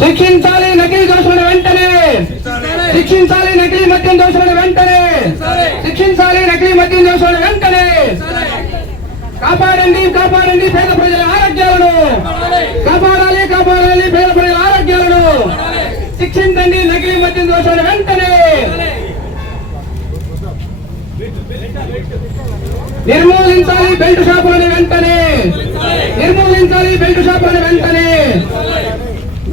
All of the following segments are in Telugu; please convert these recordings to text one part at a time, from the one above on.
శిక్షించాలి నకిలీ దోషులను వెంటనే. శిక్షించాలి నకిలీ మద్యం దోషులను వెంటనే. శిక్షించాలి నకిలీ మద్యం దోషులను వెంటనే. కాపాడండి కాపాడండి పేద ప్రజల ఆరోగ్యాలను. కాపాడాలి కాపాడాలి. శిక్షించండి నకిలీ మద్యం దోషాలు వెంటనే! నిర్మూలించాలి బెల్ట్ షాపులను వెంటనే! నిర్మూలించాలి బెల్ట్ షాపులను వెంటనే!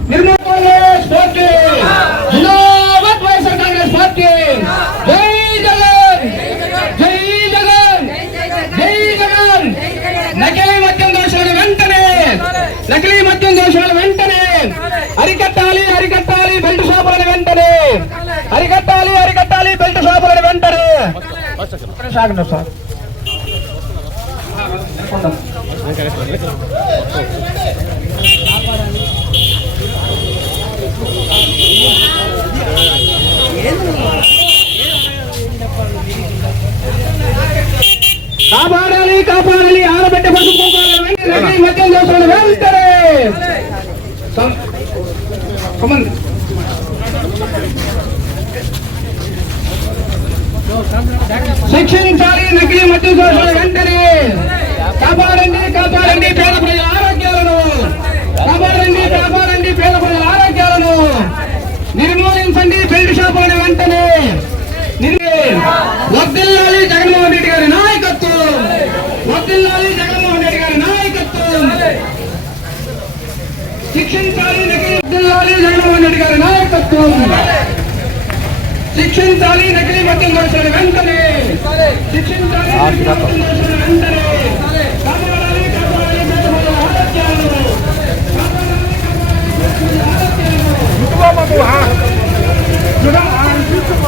నిర్మూలన పార్టీ! జిందాబాద్ వైఎస్ఆర్ కాంగ్రెస్ పార్టీ! జై జగన్! జై జగన్! జై జగన్! నకిలీ మద్యం దోషాలు వెంటనే! నకిలీ మద్యం దోషాలు వెంటనే అరికట్టాలి అరికట్టాలి బెల్ట్ షాపులను వెంటనే అరికట్టాలి అరికట్టాలి బెల్ట్ షాపులను వెంటనే. సాగండి సార్. కాపాడాలి కాపాడాలి ఆడబెట్ట పసుపు వెంటనే. మద్యం దోషాలు వెంటనే శిక్షించాలి. నకిలీ మద్య దోషులు వెంటనే. కాపాడండి కాపాడండి పేద ప్రజల ఆరోగ్యాలను. కాపాడండి కాపాడండి పేద ప్రజల ఆరోగ్యాలను. నిర్మూలించండి బెల్ట్ షాపులను వెంటనే. నిర్మి- వర్ధిల్లాలి జగన్మోహన్ రెడ్డి గారి నాయకత్వం. వద్దిల్లాలి జగన్మోహన్ రెడ్డి గారి నాయకత్వం. శిక్షించాలి నకిలీ వద్దిల్లాలి జగన్మోహన్ రెడ్డి గారి నాయకత్వం. శిక్షించాలి నకిలీ మద్యం దోషులను వెంటనే శిక్షించాలి నకిలీ మద్యం దోషులను వెంటనే కాపాడాలి కాపాడాలి పేద ప్రజల ఆరోగ్యాలను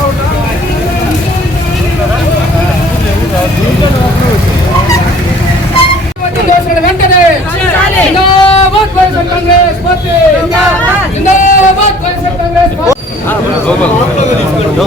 మద్యం దోషులను వెంటనే జిందాబాద్ Y S R Congress party జిందాబాద్ Y S R Congress party లోగోలు పెడతానా షాప్ తీసేయండి సార్ అసలు ఆడవాళ్ళందరూ అసలు అల్లాడిపోతున్నారు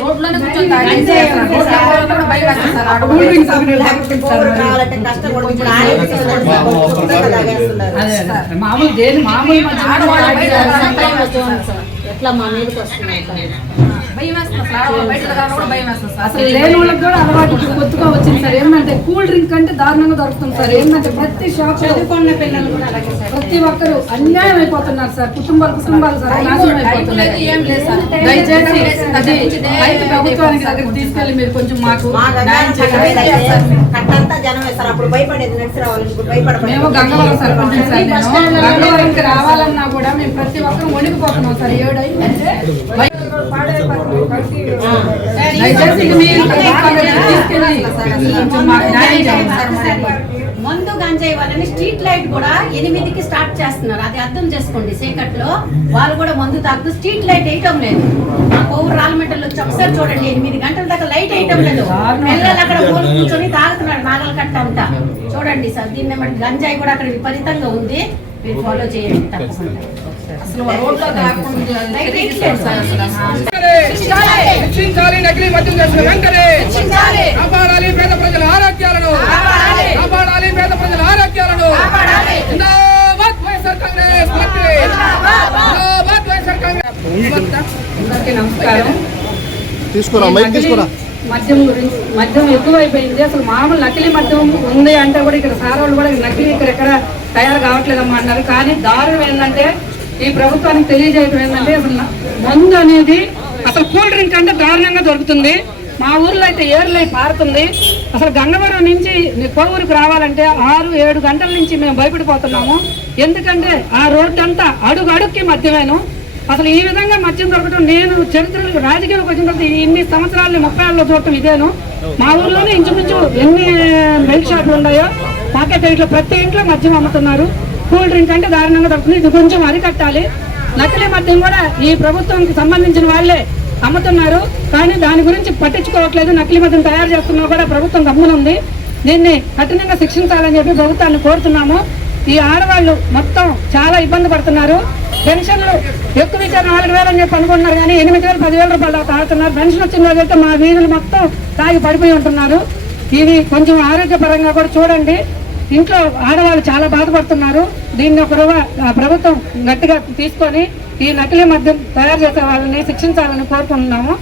రోడ్లోనే కూర్చొని తాగేసి. రోడ్లో ఎవరైనా కూడా భయం వేస్తుంది సార్. ఆడవాళ్ళు అదే సార్. మామూలు దేని మామూలు మధ్య ఆడవాళ్ళు బయట భయం వేస్తుంది సార్. ఎట్లా మా మీదకి వస్తున్నాయి భయం వేస్తుంది అసలు లేని వాళ్ళకి కూడా అలవాటు ఇప్పుడు కొత్తగా వచ్చింది సార్. ఏంటంటే కూల్ డ్రింక్ అంటే దారుణంగా దొరుకుతుంది సార్. ఏంటంటే ప్రతి షాప్ చదువుకున్న పిల్లలు కూడా అలాగే సార్. ప్రతి ఒక్కరు అన్యాయం అయిపోతున్నారు సార్. కుటుంబాలు కుటుంబాలు సార్. నాశనం సార్. దయచేసి అది రైతు ప్రభుత్వానికి దగ్గర తీసుకెళ్ళి మీరు కొంచెం మాకు గంగావరం మేము గంగవరం సార్ నేను గంగవరంకి రావాలన్నా కూడా మేము ప్రతి ఒక్కరు వణికిపోతున్నాం సార్. ఏడు అయిందంటే బయట పాడైపోతున్నాం. ముందు మందు గంజాయి వాళ్ళని స్ట్రీట్ లైట్ కూడా ఎనిమిదికి స్టార్ట్ చేస్తున్నారు. అది అర్థం చేసుకోండి. చీకట్లో వాళ్ళు కూడా మందు తాగుతూ స్ట్రీట్ లైట్ వేయటం లేదు. మా కోవూరు వచ్చి ఒకసారి చూడండి. ఎనిమిది గంటల దాకా లైట్ వేయటం లేదు. పిల్లలు అక్కడ కూర్చొని తాగుతున్నాడు నాగల కట్ట అంతా. చూడండి సార్ దీన్ని గంజాయి కూడా అక్కడ విపరీతంగా ఉంది. మీరు ఫాలో చేయండి తప్పకుండా. నకిలీ మద్యం వెంటనే. కాపాడాలి పేద ప్రజల ఆరోగ్యాలను. కాపాడాలి. కాపాడాలి పేద ప్రజల ఆరోగ్యాలను. కాపాడాలి. జిందాబాద్ వైఎస్ఆర్ కాంగ్రెస్ పార్టీ జిందాబాద్. వైఎస్ఆర్ కాంగ్రెస్. అందరికీ నమస్కారం. తీసుకురా మైక్ తీసుకురా. మద్యం గురించి మద్యం ఎక్కువైపోయింది. అసలు మామూలు నకిలీ మద్యం ఉంది అంటే కూడా ఇక్కడ సార్ వాళ్ళు కూడా నకిలీ ఇక్కడ ఎక్కడ తయారు కావట్లేదమ్మా అన్నారు. కానీ దారుణం ఏంటంటే ఈ ప్రభుత్వానికి తెలియజేయడం ఏంటంటే అసలు మందు అనేది అసలు కూల్ డ్రింక్ అంటే దారుణంగా దొరుకుతుంది. మా ఊర్లో అయితే ఏర్లై పారుతుంది అసలు గంగవరం నుంచి కోవూరుకు రావాలంటే ఆరు ఏడు గంటల నుంచి మేము భయపడిపోతున్నాము. ఎందుకంటే ఆ రోడ్డు అంతా అడుగు అడుక్కి మద్యమేను అసలు ఈ విధంగా మద్యం దొరకటం నేను చరిత్రలో రాజకీయాలకు వచ్చిన తర్వాత ఇన్ని సంవత్సరాలు ముప్పై ఏళ్ళలో చూడటం ఇదేను. మా ఊర్లోనే ఇంచుమించు ఎన్ని మిల్క్ షాపులు ఉన్నాయో మార్కెట్ ఇంట్లో ప్రతి ఇంట్లో మద్యం అమ్ముతున్నారు. కూల్ డ్రింక్ అంటే దారుణంగా దొరుకుతుంది ఇది కొంచెం అరికట్టాలి నకిలీ మద్యం కూడా ఈ ప్రభుత్వానికి సంబంధించిన వాళ్ళే అమ్ముతున్నారు. కానీ దాని గురించి పట్టించుకోవట్లేదు. నకిలీ మద్యం తయారు చేస్తున్నా కూడా ప్రభుత్వం గమ్మునుంది దీన్ని కఠినంగా శిక్షించాలని చెప్పి ప్రభుత్వాన్ని కోరుతున్నాము. ఈ ఆడవాళ్ళు మొత్తం చాలా ఇబ్బంది పడుతున్నారు. పెన్షన్లు ఎక్కువ ఇచ్చారు. నాలుగు వేలు అని చెప్పి అనుకుంటున్నారు కానీ ఎనిమిది వేలు పదివేల రూపాయలు తాగుతున్నారు పెన్షన్ వచ్చిన రోజైతే మా వీధులు మొత్తం తాగి పడిపోయి ఉంటున్నారు. ఇది కొంచెం ఆరోగ్యపరంగా కూడా చూడండి. ఇంట్లో ఆడవాళ్ళు చాలా బాధపడుతున్నారు. దీన్ని ఒక ప్రభుత్వం గట్టిగా తీసుకొని ఈ నకిలీ మద్యం తయారు చేసే వాళ్ళని శిక్షించాలని కోరుకుంటున్నాము.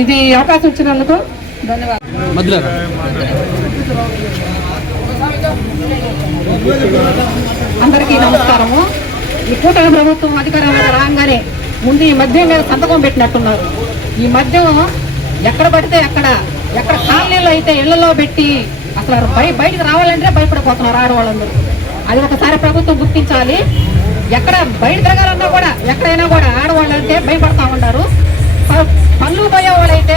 ఇది- అవకాశం ఇచ్చినందుకు ధన్యవాదాలు. అందరికీ నమస్కారము. ఈ కూటమి ప్రభుత్వం అధికారంలో రాగానే ముందు ఈ మద్యం మీద సంతకం పెట్టినట్టున్నారు. ఈ మద్యం ఎక్కడ పడితే అక్కడ ఎక్కడ కాలనీలో అయితే ఇళ్ళలో పెట్టి అసలు బయ బయటకు రావాలంటే భయపడిపోతున్నారు ఆడవాళ్ళందరూ. అది ఒకసారి ప్రభుత్వం గుర్తించాలి. ఎక్కడ బయట తిరగాలన్నా కూడా ఎక్కడైనా కూడా ఆడవాళ్ళు అంటే భయపడతా ఉంటారు ప- పనులు పోయే వాళ్ళైతే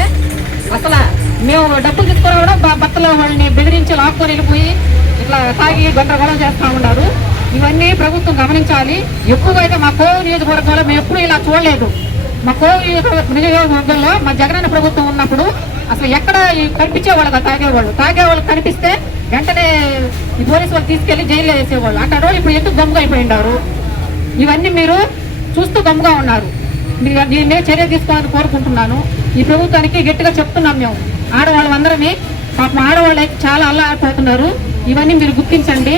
అసలు మేము డబ్బులు తీసుకుని కూడా బ- భర్తల వాళ్ళని బెదిరించి లాక్కొని వెళ్ళిపోయి ఇట్లా తాగి గందరగోళం చేస్తూ ఉన్నారు ఇవన్నీ ప్రభుత్వం గమనించాలి. ఎక్కువగా అయితే మా కోవు నియోజకవర్గంలో మేము ఎప్పుడూ ఇలా చూడలేదు. మా కోవు నియోజక- నియోజకవర్గంలో మా జగనన్న ప్రభుత్వం అసలు ఎక్కడ కనిపించేవాళ్ళు తాగేవాళ్ళు. తాగేవాళ్ళు కనిపిస్తే వెంటనే ఈ పోలీసు వాళ్ళు తీసుకెళ్ళి జైల్లో వేసేవాళ్ళు. అక్కడ వాళ్ళు ఇప్పుడు ఎందుకు గమ్ముగా అయిపోయినారు ఇవన్నీ మీరు చూస్తూ గమ్ముగా ఉన్నారు. మీరు దీని మీద చర్య తీసుకోవాలని కోరుకుంటున్నాను. ఈ ప్రభుత్వానికి గట్టిగా చెప్తున్నాం మేము. ఆడవాళ్ళు అందరమే పాపం ఆడవాళ్ళు అయితే చాలా అల్లాడిపోతున్నారు. ఇవన్నీ మీరు గుర్తించండి.